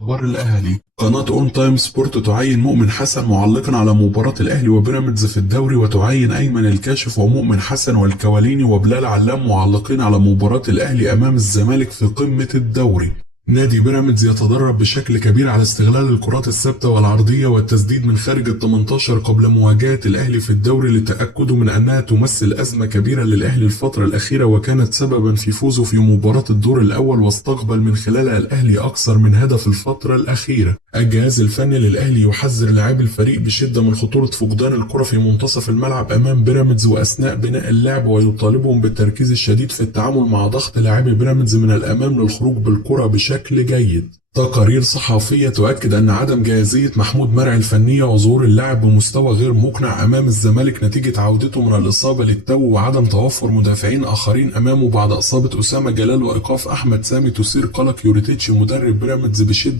أخبار الأهلي. قناة أون تايم سبورت تعين مؤمن حسن معلقا على مباراة الأهلي وبيراميدز في الدوري، وتعين أيمن الكاشف ومؤمن حسن والكواليني وبلال علام معلقين على مباراة الأهلي أمام الزمالك في قمة الدوري. نادي بيراميدز يتدرب بشكل كبير على استغلال الكرات الثابتة والعرضية والتسديد من خارج ال 18 قبل مواجهة الأهلي في الدوري، لتأكده من أنها تمثل أزمة كبيرة للأهلي الفترة الأخيرة، وكانت سببا في فوزه في مباراة الدور الأول، واستقبل من خلالها الأهلي أكثر من هدف الفترة الأخيرة. الجهاز الفني للأهلي يحذر لاعبي الفريق بشدة من خطورة فقدان الكرة في منتصف الملعب أمام بيراميدز وأثناء بناء اللعب، ويطالبهم بالتركيز الشديد في التعامل مع ضغط لاعبي بيراميدز من الأمام للخروج بالكرة بشكل جيد. تقارير صحفية تؤكد أن عدم جاهزية محمود مرعي الفنية وظهور اللاعب بمستوى غير مقنع أمام الزمالك نتيجة عودته من الإصابة للتو، وعدم توفر مدافعين آخرين أمامه بعد إصابة أسامة جلال وإيقاف أحمد سامي، تثير قلق يوريتيتش مدرب بيراميدز بشدة.